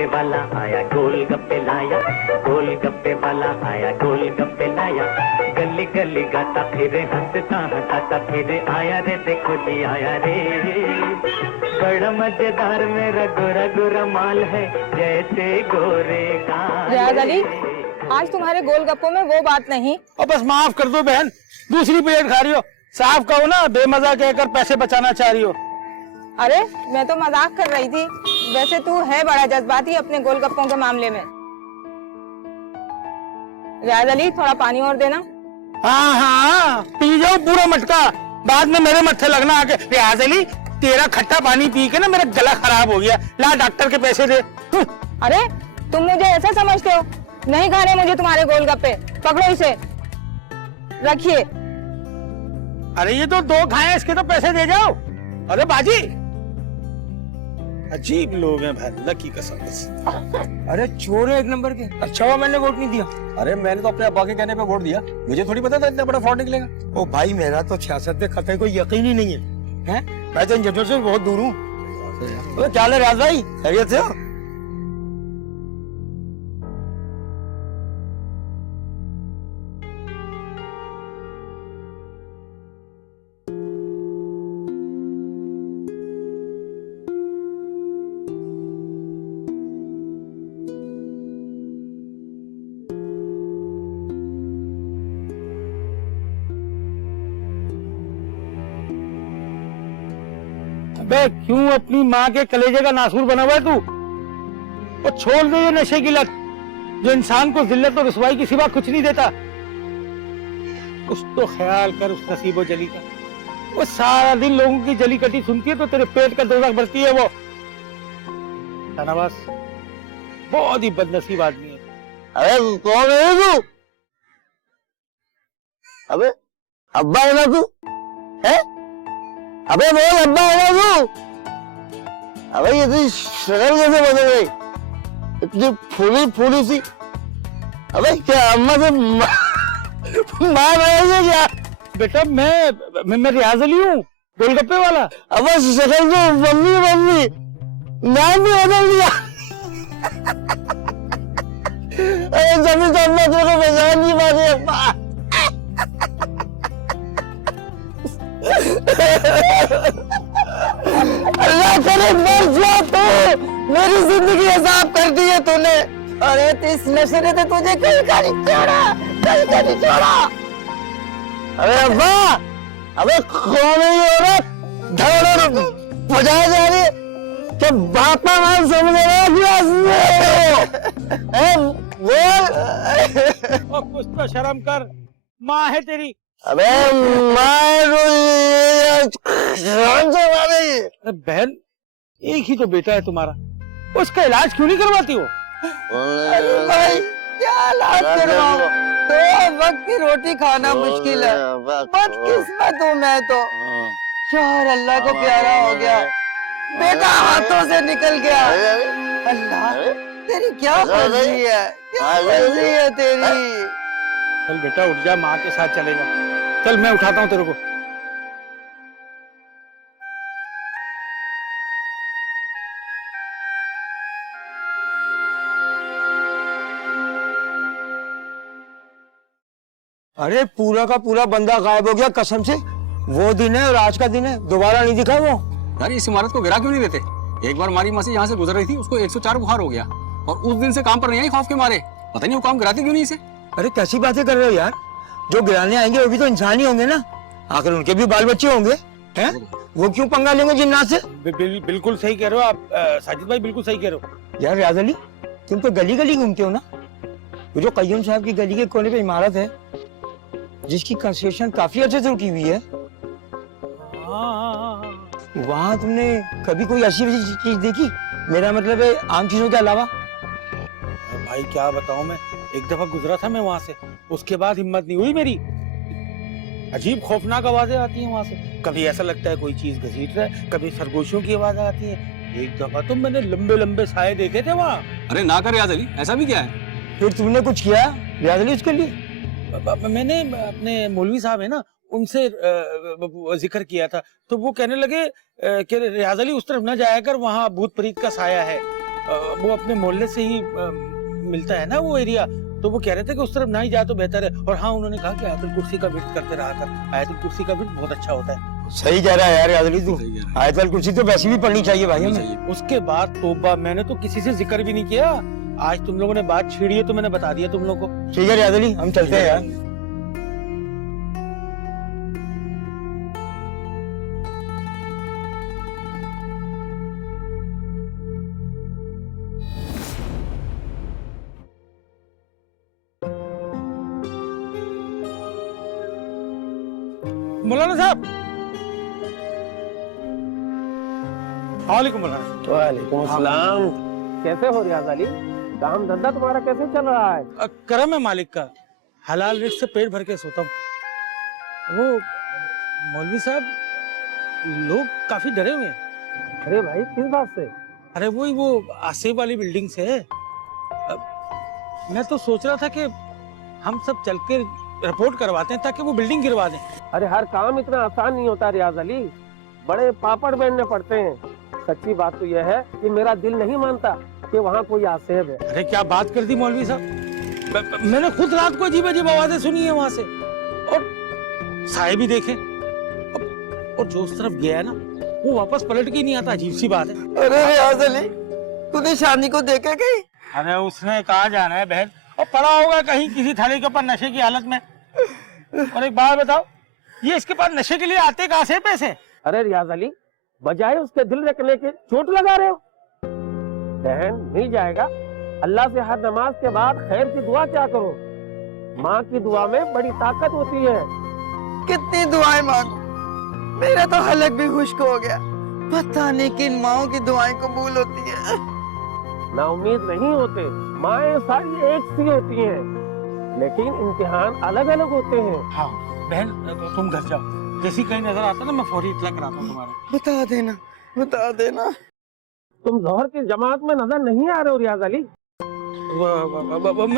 गप्पे वाला आया गोल गप्पे लाया, गोल गप्पे वाला आया गोल गप्पे लाया। गली गली गाता फिरे हंसता हंसाता फिरे आया रे देखो जी आया रे। बड़ा मजेदार मेरा गोरा गोरा माल है जैसे गोरे का। रियाज अली, आज तुम्हारे गोलगप्पों में वो बात नहीं। और बस माफ कर दो बहन, दूसरी प्लेट खा रही हो। साफ कहो ना, बेमजा कहकर पैसे बचाना चाह रही हो। अरे मैं तो मजाक कर रही थी। वैसे तू है बड़ा जज्बाती अपने गोलगप्पों के मामले में। रियाज अली, थोड़ा पानी और देना। हाँ हाँ, पी जाओ पूरा मटका, बाद में मेरे मत्थे लगना आके। रियाज अली, तेरा खट्टा पानी पी के ना मेरा गला खराब हो गया, ला डॉक्टर के पैसे दे। अरे तुम मुझे ऐसा समझते हो? नहीं खाने मुझे तुम्हारे गोलगप्पे। पकड़ो इसे, रखिए। अरे ये तो दो खाए, इसके तो पैसे दे जाओ। अरे बाजी, अजीब लोग हैं भाई, अल्लाह की कसम। अरे चोर है एक नंबर के। अच्छा हुआ मैंने वोट नहीं दिया। अरे मैंने तो अपने अब्बा के कहने पे वोट दिया, मुझे थोड़ी पता था इतना बड़ा फ्रॉड निकलेगा। ओ भाई, मेरा तो 66 पे खतरे कोई यकीन ही नहीं है, हैं? मैं तो इन जजों से बहुत दूर हूँ। क्या हाल है राज भाई, खैरियत से हो? बे क्यों अपनी माँ के कलेजे का नासूर बना हुआ है तू? और छोड़ दे ये नशे की लत, जो इंसान को जिल्लत और रुसवाई की सिवा कुछ नहीं देता। कुछ तो ख्याल कर उस नसीबो जली का। वो सारा दिन लोगों की जली कटी सुनती है तो तेरे पेट का दोज़ख भरती है। वो शाहनवाज बहुत ही बदनसीब आदमी है। अरे कौन है तू? अबे अब्बा है ना तू? है? अबे बोल, अब्बा है ना तू? अबे ये तेरी शक्ल कैसे बदल गई? इतनी फूली फूली सी। अबे क्या अम्मा से मार रहे हो क्या? बेटा मैं रियाज अली हूँ, गोलगप्पे वाला। अबे शक्ल तो मम्मी मम्मी, नाम भी बदल दिया। अरे जब तो अम्मा तेरे को पहचान नहीं पा रही अम्मा। अल्लाह करे मर जा तू, मेरी जिंदगी अजाब कर दी है तूने। अरे इस नशे ने तो तुझे कहीं का नहीं छोड़ा, कहीं का नहीं छोड़ा। अरे अब्बा, अबे कौन है ये औरत? धड़धड़ बजाया जा रही है क्या? बापा नाम समझ रहा है और कुछ तो शर्म कर, माँ है तेरी। अबे अरे बहन, एक ही तो बेटा है तुम्हारा, उसका इलाज क्यों नहीं करवाती हो? अरे भाई क्या इलाज करवाऊं? दो वक्त की रोटी खाना मुश्किल है। बदकिस्मत हूँ मैं तो। यार अल्लाह को प्यारा हो गया, बेटा हाथों से निकल गया। अल्लाह तेरी क्या मर्जी है, क्या मर्जी है तेरी। चल बेटा उठ जा, माँ के साथ चले जा। चल मैं उठाता हूँ तेरे को। अरे पूरा का पूरा बंदा गायब हो गया कसम से। वो दिन है और आज का दिन है, दोबारा नहीं दिखा वो। यार इस इमारत को गिरा क्यों नहीं देते? एक बार हमारी मासी यहाँ से गुजर रही थी, उसको 104 बुखार हो गया और उस दिन से काम पर नहीं आई खौफ के मारे। पता नहीं वो काम गिराती क्यों नहीं इसे। अरे कैसी बातें कर रहे हो यार? जो गिराने आएंगे वो भी तो इंसान ही होंगे ना, आखिर उनके भी बाल बच्चे होंगे, हैं? वो क्यों पंगा लेंगे जिन्नात से? बिल्कुल सही कह रहे हो आप साजिद भाई, बिल्कुल सही कह रहे हो। यार रियाज अली, तुम तो गली गली घूमते हो ना। वो जो कय्यूम साहब की गली के कोने पे इमारत है जिसकी कंस्ट्रक्शन काफी अच्छे से रुकी हुई है, वहाँ तुमने कभी कोई ऐसी वैसी चीज देखी? मेरा मतलब है आम चीजों के अलावा। भाई क्या बताऊं, मैं एक दफा गुजरा था मैं वहां से, उसके बाद हिम्मत नहीं हुई मेरी। अजीब खौफनाक आवाजें आती हैं वहां से। कभी ऐसा लगता है कोई चीज घसीट रहा है, कभी खरगोशों की आवाज आती है। एक दफा तो मैंने लंबे लंबे साए देखे थे वहाँ। अरे ना कर रियाज अली, ऐसा भी क्या है? फिर तुमने कुछ किया रियाज अली उसके लिए? मैंने अपने मौलवी साहब है ना, उनसे जिक्र किया था, तो वो कहने लगे कि रियाज अली उस तरफ ना जाया कर, वहाँ भूत प्रीत का साया है। वो अपने मोहल्ले से ही मिलता है ना वो एरिया, तो वो कह रहे थे कि उस तरफ ना ही जाए तो बेहतर है। और हाँ, उन्होंने कहा कि आयतुल कुर्सी का विर्द करते रहा कर, आयतुल कुर्सी का विर्द बहुत अच्छा होता है। सही कह रहा है यार यादली तू, सही कह रहा है। आयतुल कुर्सी तो वैसे भी पढ़नी चाहिए भाई हमें। चाहिए। उसके बाद तोबा, मैंने तो किसी से जिक्र भी नहीं किया। आज तुम लोगों ने बात छेड़ी है तो मैंने बता दिया तुम लोगों को। ठीक है यादली, हम चलते हैं यार। मौलाना साहब, वालेकुम मौलाना। वालेकुम अस्सलाम। कैसे हो रियाज अली? काम धंधा तुम्हारा कैसे चल रहा है? करम है मालिक का, हलाल रिस्क से पेट भर के सोता हूँ। वो मौलवी साहब, लोग काफी डरे हुए हैं। अरे भाई, किस बात से? अरे वो आसिफ वाली बिल्डिंग से है। मैं तो सोच रहा था कि हम सब चल के रिपोर्ट करवाते हैं ताकि वो बिल्डिंग गिरवा दें। अरे हर काम इतना आसान नहीं होता रियाज अली, बड़े पापड़ बेलने पड़ते हैं। सच्ची बात तो यह है कि मेरा दिल नहीं मानता कि वहाँ कोई आसेब है। अरे क्या बात कर दी मौलवी साहब, मैंने खुद रात को अजीब अजीब आवाजें सुनी है वहां से, और साए भी देखे, और जो उस तरफ गया है ना वो वापस पलट के नहीं आता। अजीब सी बात है। अरे रियाज अली, तूने शानी को देखा कहीं? अरे उसने कहा जाना है बहन, और पड़ा होगा कहीं किसी थाली के ऊपर नशे की हालत में। और एक बात बताओ, ये इसके पास नशे के लिए आते कहाँ से पैसे? अरे रियाज अली, बजाय उसके दिल रखने के चोट लगा रहे हो। बहन मिल जाएगा। अल्लाह से हर नमाज के बाद खैर की दुआ क्या करो। माँ की दुआ में बड़ी ताकत होती है। कितनी दुआएं मांगू, मेरा तो हलक भी खुश्क हो गया। पता नहीं किन माओं की दुआएं कबूल होती है। ना उम्मीद नहीं होते, माएँ सारी एक सी होती हैं, लेकिन इम्तिहान अलग अलग होते हैं। हाँ बहन, तुम घर जाओ, जैसी कहीं नजर आता ना मैं फौरी इत्तला कराता हूँ तुम्हारे। बता देना, बता देना। तुम जोहर की जमात में नजर नहीं आ रहे हो रियाज अली।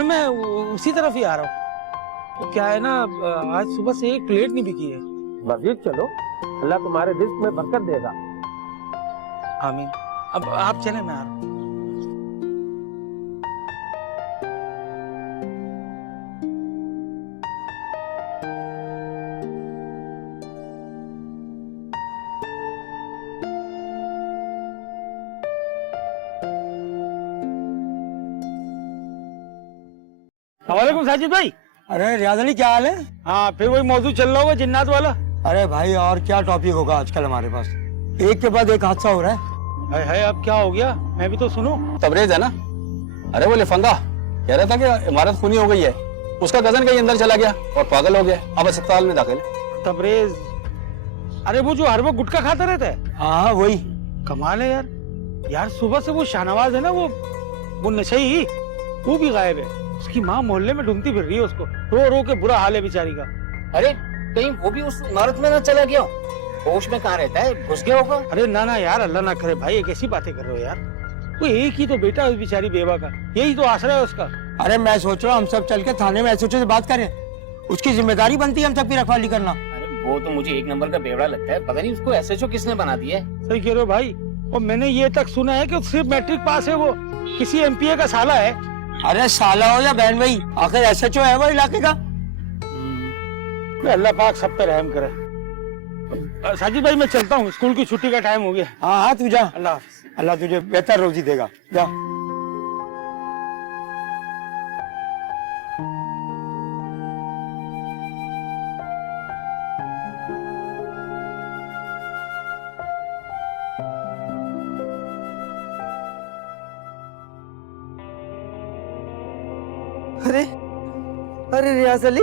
मैं उसी तरफ ही आ रहा हूँ। तो क्या है ना, आज सुबह से एक प्लेट नहीं बिकी है। मस्जिद चलो, अल्लाह तुम्हारे रिस्क में बरकत देगा। आमीन। अब आप चले, मैं आ रहा हूँ। वालेकुम साजिद भाई। अरे रियाज अली, क्या हाल है? हाँ, फिर वही मौजूद चल रहा होगा जिन्नात वाला। अरे भाई, और क्या टॉपिक होगा आजकल हमारे पास, एक के बाद एक हादसा हो रहा है। है अब क्या हो गया, मैं भी तो सुनूं। तबरेज है ना? अरे वो लिफंगा कह रहा था कि इमारत खूनी हो गई है, उसका कजन कहीं अंदर चला गया और पागल हो गया, अब अस्पताल में दाखिल है। तबरेज? अरे वो जो हर वक्त गुटखा खाता रहता है? हाँ वही। कमाल है यार। यार सुबह से वो शाहनवाज है ना, वो नशई, वो भी गायब है। उसकी माँ मोहल्ले में ढूंढती फिर रही है उसको, रो रो के बुरा हाल है बेचारी का। अरे कहीं वो भी उस इमारत में ना चला गया? होश में कहाँ रहता है, घुस गया होगा। अरे ना ना यार, अल्लाह ना करे भाई, ये कैसी बातें कर रहे हो यार। वो एक ही तो बेटा है उस बेचारी बेवा का, यही तो आसरा है उसका। अरे मैं सोच रहा हूँ हम सब चल के थाने में एसएचओ से बात करें, उसकी जिम्मेदारी बनती है हम सबकी रखवाली करना। अरे वो तो मुझे एक नंबर का बेवड़ा लगता है, पता नहीं उसको एसएचओ किसने बना दिया है। सही कह रहे हो भाई। और मैंने ये तक सुना है कि सिर्फ मैट्रिक पास है, वो किसी एमपीए का साला है। अरे साला हो या बहन भाई, आखिर एसएचओ है वो इलाके का। अल्लाह पाक सब पे रहम करे। साजिद भाई मैं चलता हूँ, स्कूल की छुट्टी का टाइम हो गया। हाँ हाँ, तू जा। अल्लाह हाफिज। अल्लाह तुझे बेहतर रोजी देगा, जा। अरे अरे रियाज अली,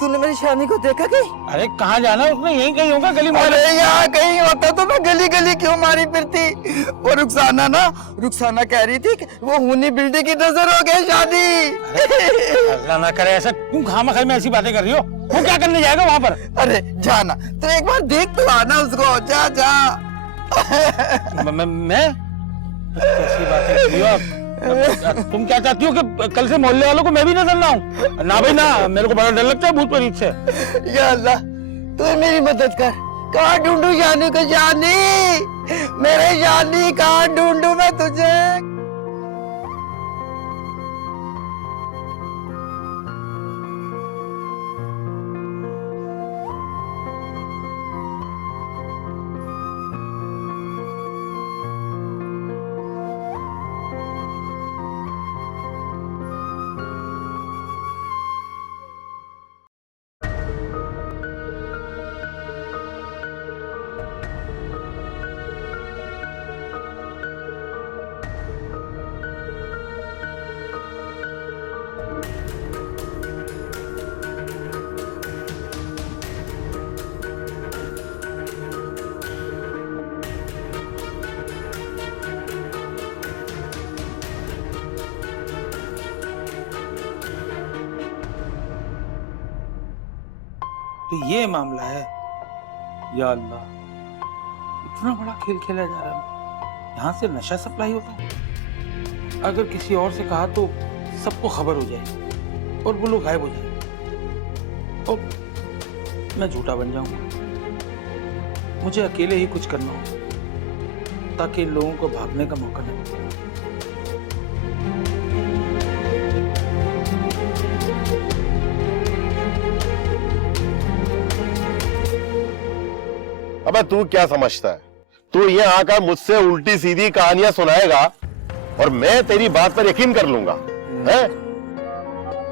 तूने मेरी शानी को देखा कहीं? अरे कहाँ जाना, उसने यहीं कहीं होगा गली में। अरे यहाँ कहीं होता तो मैं गली गली क्यों मारी फिरती। वो रुखसाना कह रही थी कि वो हुनी बिल्डिंग की नजर हो गई शादी। अल्लाह ना करे ऐसा, क्यों खामखा में ऐसी बातें कर रही हो? वो क्या करने जाएगा वहाँ पर? अरे जाना तो एक बार देख तो आना उसको, जा जा। मैं कैसी बातें कर रही हो आप? तुम क्या चाहती हो कि कल से मोहल्ले वालों को मैं भी नजर ना आऊं? ना भाई ना, मेरे को बड़ा डर लगता है भूत प्रेत से। या अल्लाह, तू मेरी मदद कर, कहाँ ढूंढू जानी को? जानी, मेरे जानी, कहाँ ढूंढू मैं तुझे? तो ये मामला है। या अल्लाह, इतना बड़ा खेल खेला जा रहा है, यहाँ से नशा सप्लाई होता है। अगर किसी और से कहा तो सबको खबर हो जाए और वो लोग गायब हो जाए और मैं झूठा बन जाऊंगा। मुझे अकेले ही कुछ करना हो ताकि इन लोगों को भागने का मौका न मिले। अबे तू क्या समझता है? तू ये आकर मुझसे उल्टी सीधी कहानियां सुनाएगा और मैं तेरी बात पर यकीन कर लूंगा? है?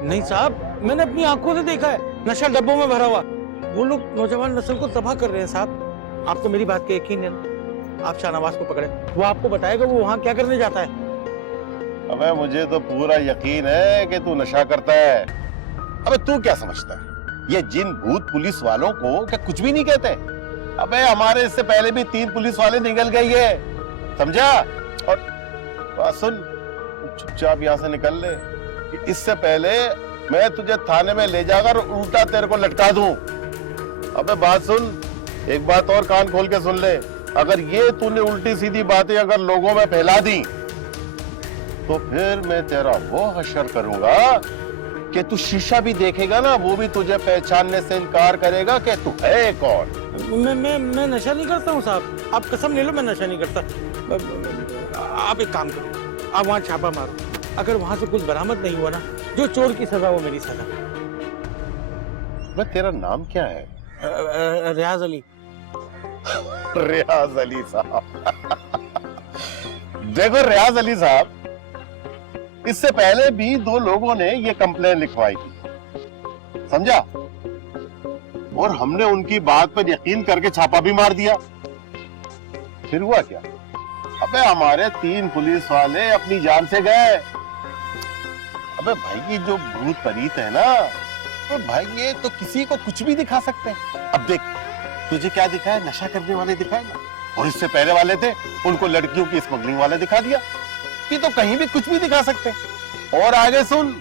नहीं साहब, मैंने अपनी आंखों से देखा है, नशा डब्बों में भरा हुआ। वो लोग नौजवान नस्ल को तबाह कर रहे हैं साहब। आप तो मेरी बात के यकीन है ना। आप शाहनवाज को पकड़े, वो आपको बताएगा वो वहां क्या करने जाता है। अबे मुझे तो पूरा यकीन है कि तू नशा करता है। अबे तू क्या समझता है ये जिन भूत पुलिस वालों को क्या कुछ भी नहीं कहते? अबे हमारे इससे पहले भी 3 पुलिस वाले निकल गए है, समझा? और बात सुन, चुपचाप यहाँ से निकल ले कि इससे पहले मैं तुझे थाने में ले जाकर उल्टा तेरे को लटका दूं। अबे बात सुन, एक बात और कान खोल के सुन ले, अगर ये तूने उल्टी सीधी बातें अगर लोगों में फैला दी तो फिर मैं तेरा वो हश्र करूंगा कि तू शीशा भी देखेगा ना, वो भी तुझे पहचानने से इनकार करेगा कि तू है कौन। मैं नशा नहीं करता हूँ साहब, आप कसम ले लो मैं नशा नहीं करता। आप एक काम करो, आप वहाँ छापा मारो, अगर वहां से कुछ बरामद नहीं हुआ ना, जो चोर की सजा वो मेरी सजा। तेरा नाम क्या है? रियाज अली। रियाज अली साहब। देखो रियाज अली साहब, इससे पहले भी 2 लोगों ने ये कंप्लेन लिखवाई थी, समझा? और हमने उनकी बात पर यकीन करके छापा भी मार दिया। फिर हुआ क्या? अबे हमारे 3 पुलिस वाले अपनी जान से गए। अबे भाई ये जो भूत परीत है ना, तो भाई ये तो किसी को कुछ भी दिखा सकते हैं। अब देख तुझे क्या दिखा है? नशा करने वाले दिखाए ना, और इससे पहले वाले थे उनको लड़कियों की स्मगलिंग वाले दिखा दिया। ये तो कहीं भी कुछ भी दिखा सकते। और आगे सुन,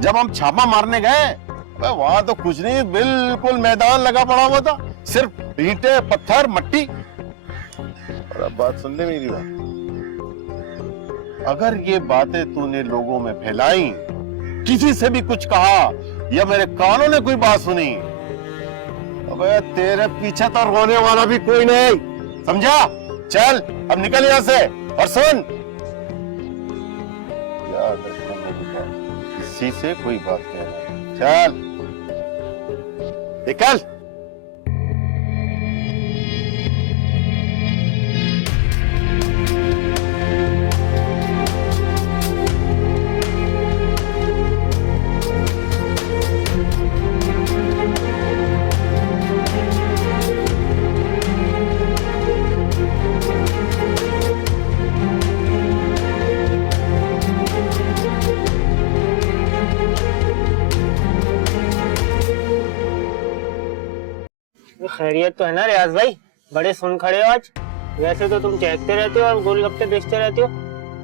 जब हम छापा मारने गए वहां तो कुछ नहीं, बिल्कुल मैदान लगा पड़ा हुआ था, सिर्फ ईंटें, पत्थर, मट्टी। और अब बात सुन ले मेरी बात, अगर ये बातें तूने लोगों में फैलाई, किसी से भी कुछ कहा या मेरे कानों ने कोई बात सुनी, अबे तेरे पीछे तो रोने वाला भी कोई नहीं, समझा? चल अब निकल यहां से। और सुन, याद रखना बेटा, किसी से कोई बात कहना। चल निकल। खैरियत तो है ना रियाज भाई? बड़े सुन खड़े हो आज। वैसे तो तुम चहकते रहते हो और गोलगप्पे बेचते रहते हो।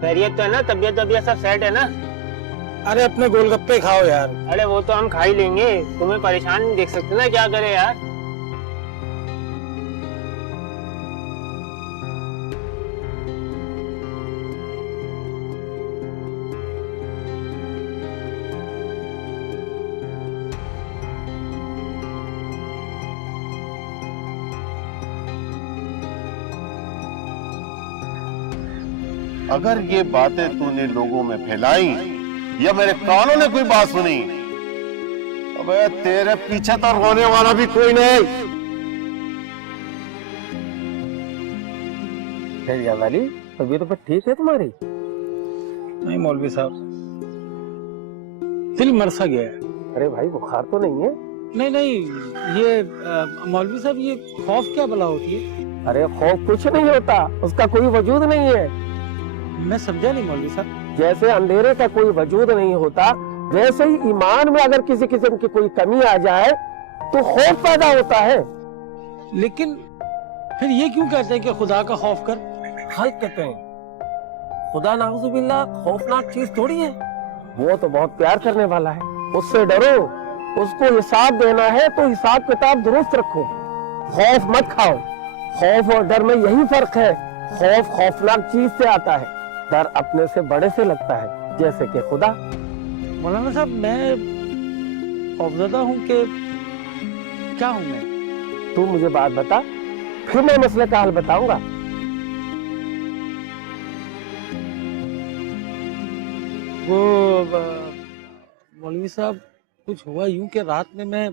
खैरियत तो है ना? तबीयत सब सेट है ना? अरे अपने गोलगप्पे खाओ यार। अरे वो तो हम खा ही लेंगे, तुम्हें परेशान नहीं देख सकते ना, क्या करे यार। अगर ये बातें तूने लोगों में फैलाई या मेरे कानों ने कोई बात सुनी, अबे तेरे पीछे तो रोने वाला भी कोई नहीं। खैरिया वाली तबीयत तो ठीक है तुम्हारी? नहीं मौलवी साहब, दिल मरसा गया है। अरे भाई बुखार तो नहीं है? नहीं नहीं, ये मौलवी साहब ये खौफ क्या भला होती है? अरे खौफ कुछ नहीं होता, उसका कोई वजूद नहीं है। मैं समझा नहीं मौलवी साहब। जैसे अंधेरे का कोई वजूद नहीं होता, वैसे ही ईमान में अगर किसी किस्म की कोई कमी आ जाए तो खौफ पैदा होता है। लेकिन फिर ये क्यों कहते हैं कि खुदा का खौफ कर? हाय कहते हैं, खुदा नाउजुबिल्लाह खौफनाक चीज थोड़ी है। वो तो बहुत प्यार करने वाला है, उससे डरो, उसको हिसाब देना है तो हिसाब किताब दुरुस्त रखो, खौफ मत खाओ। खौफ और डर में यही फर्क है, खौफ खौफनाक चीज से आता है, डर अपने से बड़े से लगता है, जैसे कि खुदा। मौलाना साहब मैं खौफजदा हूँ कि क्या हूँ मैं? तू मुझे बात बता, फिर मैं मसले का हल बताऊंगा। वो मौलवी साहब कुछ हुआ यूं कि रात में मैं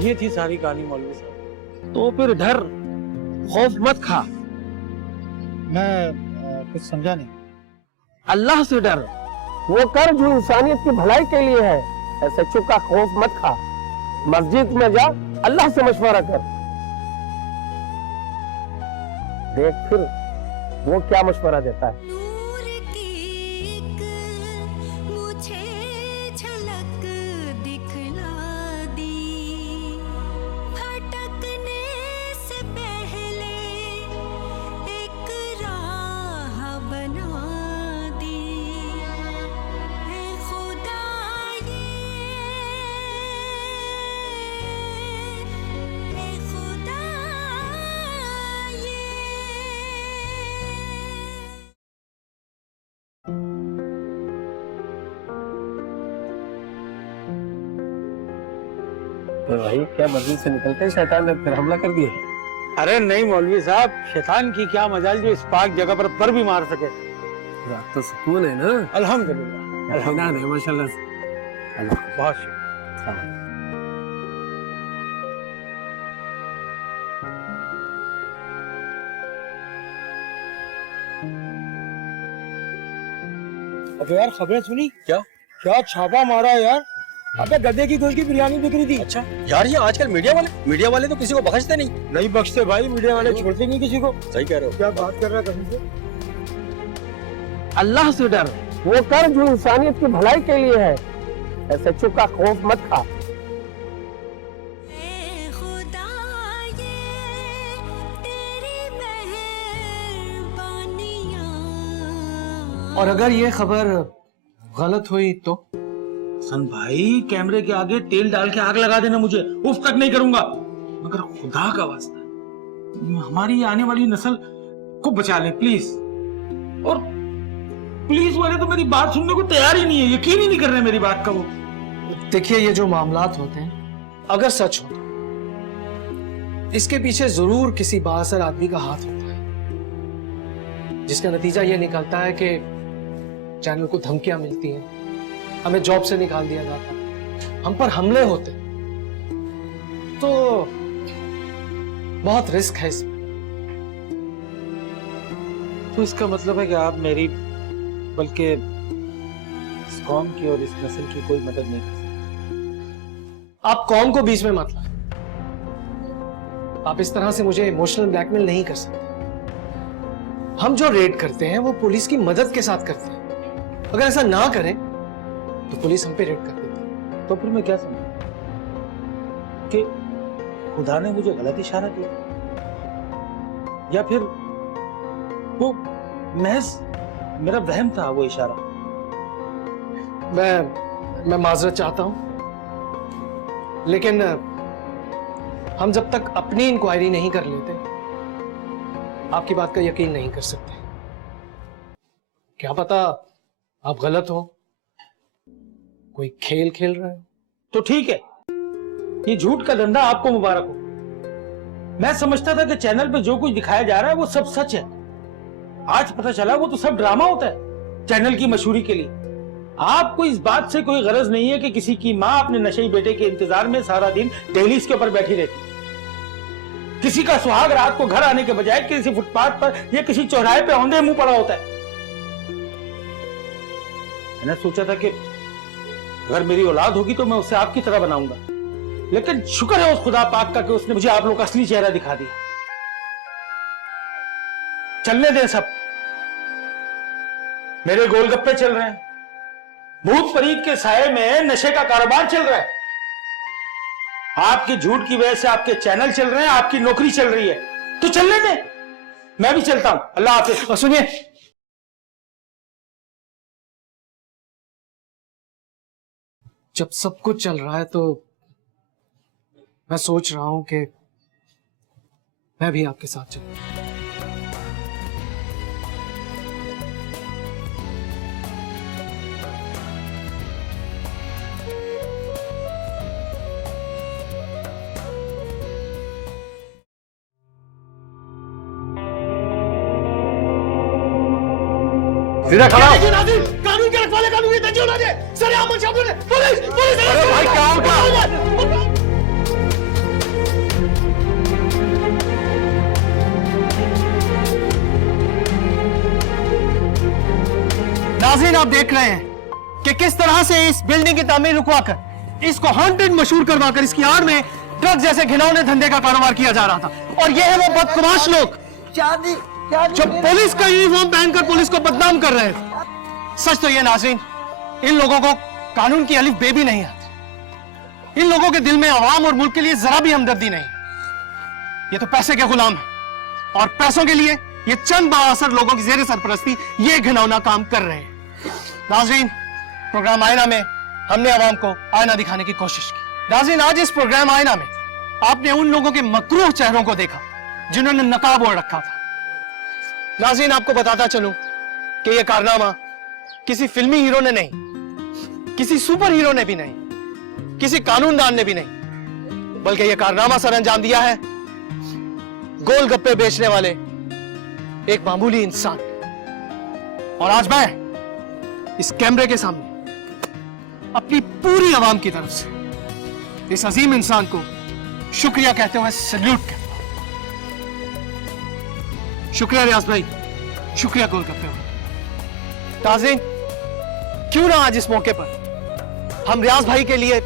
ये थी सारी कहानी मौलवी साहब। तो फिर डर, खौफ मत खा। मैं कुछ समझा नहीं। अल्लाह से डर, वो कर जो इंसानियत की भलाई के लिए है। ऐसे चुप का खौफ मत खा। मस्जिद में जा, अल्लाह से मशवरा कर, देख फिर वो क्या मशवरा देता है। तो भाई क्या मस्जिद से निकलते ही शैतान ने फिर हमला कर दिया? अरे नहीं मौलवी साहब, शैतान की क्या मजाल जो इस पाक जगह पर भी मार सके। रात तो सुकून है ना? अल्हम्दुलिल्लाह, अल्हम्दुलिल्लाह, माशाल्लाह। बहुत शुक्रिया। अब यार खबरें सुनी? क्या छापा मारा है यार। अबे गधे की गोश्त की बिरयानी बिक रही थी। अच्छा यार, ये आजकल मीडिया वाले तो किसी को बख्शते नहीं। नहीं बख्शते भाई, मीडिया वाले छोड़ते नहीं किसी को। सही कह रहे हो। क्या बात कर रहा है कहीं से? अल्लाह से डर, वो कर जो इंसानियत की भलाई के लिए है। ऐसे चुप का खौफ मत खा। और अगर ये खबर गलत हुई तो? सन भाई, कैमरे के आगे तेल डाल के आग लगा देना, मुझे उफ तक नहीं करूंगा। मगर खुदा का वास्ता हमारी आने वाली नस्ल को बचा ले प्लीज। और पुलिस वाले तो मेरी बात सुनने को तैयार ही नहीं है, यकीन ही नहीं कर रहे मेरी बात का। वो देखिए, ये जो मामलात होते हैं अगर सच हो तो इसके पीछे जरूर किसी बाअसर आदमी का हाथ होता है, जिसका नतीजा ये निकलता है कि चैनल को धमकियां मिलती हैं, हमें जॉब से निकाल दिया जाता, हम पर हमले होते, तो बहुत रिस्क है इसमें। तो इसका मतलब है कि आप मेरी बल्कि इस कौम की और इस नस्ल की कोई मदद नहीं कर सकते। आप कौम को बीच में मत लाएं। आप इस तरह से मुझे इमोशनल ब्लैकमेल नहीं कर सकते। हम जो रेड करते हैं वो पुलिस की मदद के साथ करते हैं। अगर ऐसा ना करें तो पुलिस हम पे रेड कर देती है। तो फिर मैं क्या समझूं कि खुदा ने मुझे गलत इशारा दिया, या फिर वो महज मेरा वहम था वो इशारा? मैं माजरत चाहता हूं, लेकिन हम जब तक अपनी इंक्वायरी नहीं कर लेते आपकी बात का यकीन नहीं कर सकते। क्या पता आप गलत हो, कोई खेल खेल रहे हो। तो ठीक है, ये झूठ का धंधा आपको मुबारक हो। मैं समझता था कि चैनल पे जो कुछ दिखाया जा रहा है वो सब सच है। आज पता चला वो तो सब ड्रामा होता है चैनल की मशहूरी के लिए। आपको इस बात से कोई गरज नहीं है कि किसी की मां अपने नशेई बेटे के इंतजार में सारा दिन दहलीज के ऊपर बैठी रहती। किसी का सुहाग रात को घर आने के बजाय किसी फुटपाथ पर या किसी चौराहे पे औंधे मुंह पड़ा होता है। मैंने सोचा था कि अगर मेरी औलाद होगी तो मैं उसे आपकी तरह बनाऊंगा, लेकिन शुक्र है उस खुदा पाक का कि उसने मुझे आप लोग का असली चेहरा दिखा दिया। चलने दें सब, मेरे गोलगप्पे चल रहे हैं, भूत प्रीत के साये में नशे का कारोबार चल रहा है। आपके झूठ की वजह से आपके चैनल चल रहे हैं, आपकी नौकरी चल रही है, तो चलने दें, मैं भी चलता हूं। अल्लाह हाफिज। और सुनिए, जब सब कुछ चल रहा है तो मैं सोच रहा हूं कि मैं भी आपके साथ चलूं। सीधा खड़ा हो। कानून के रखवाले कानूनी तंजीम होना चाहिए। सर यहाँ मुझे पुलिस पुलिस। अरे भाई क्या होगा? नाज़रीन, आप देख रहे हैं कि किस तरह से इस बिल्डिंग की तामीर रुकवाकर, इसको हॉन्टेड मशहूर करवाकर इसकी आड़ में ड्रग्स जैसे घिनौने धंधे का कारोबार किया जा रहा था। और ये है वो बदतमाश लोग जो पुलिस का यूनिफॉर्म पहनकर पुलिस को बदनाम कर रहे हैं। सच तो ये नाज़रीन, इन लोगों को कानून की अलिफ बे भी नहीं आती। इन लोगों के दिल में अवाम और मुल्क के लिए जरा भी हमदर्दी नहीं। ये तो पैसे के गुलाम है और पैसों के लिए ये चंद बाअसर लोगों की जेर सरपरस्ती ये घिनौना काम कर रहे हैं। नाज़रीन, प्रोग्राम आईना में हमने अवाम को आईना दिखाने की कोशिश की। नाज़रीन, आज इस प्रोग्राम आईना में आपने उन लोगों के मकरूह चेहरों को देखा जिन्होंने नकाब ओढ़ रखा था। नाज़रीन, आपको बताता चलूं कि यह कारनामा किसी फिल्मी हीरो ने नहीं, किसी सुपर हीरो ने भी नहीं, किसी कानूनदान ने भी नहीं, बल्कि यह कारनामा सर अंजाम दिया है गोलगप्पे बेचने वाले एक मामूली इंसान। और आज मैं इस कैमरे के सामने अपनी पूरी आवाम की तरफ से इस अजीम इंसान को शुक्रिया कहते हुए सैल्यूट करता हूं। शुक्रिया रियाज भाई, शुक्रिया गोलगप्पे भाई। नाज़रीन, क्यों ना आज इस मौके पर हम रियाज भाई के लिए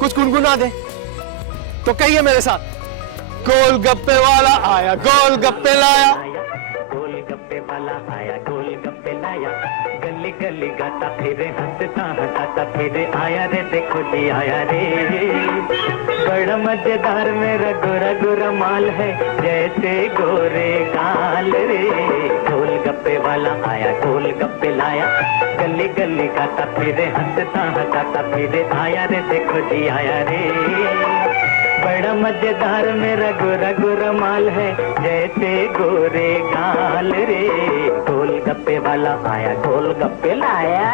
कुछ गुनगुना दें? तो कहिए मेरे साथ, गोलगप्पे वाला आया गोलगप्पे लाया, गोलगप्पे वाला आया गोलगप्पे लाया, गली गली गाता फिरे हंसता हंसाता फिरे आया रे देखो जी आया रे। बड़ा मजेदार मेरा गोरा गोरा माल है जैसे गोरे गाल रे। गोलगप्पे वाला आया गोलगप्पे लाया, गली गली गाता फिरे हंसता हंसाता फिरे आया रे देखो जी आया रे। बड़ा मजेदार मेरा गोरा गोरा माल है जैसे गोरे गाल रे। गोलगप्पे वाला आया गोलगप्पे लाया।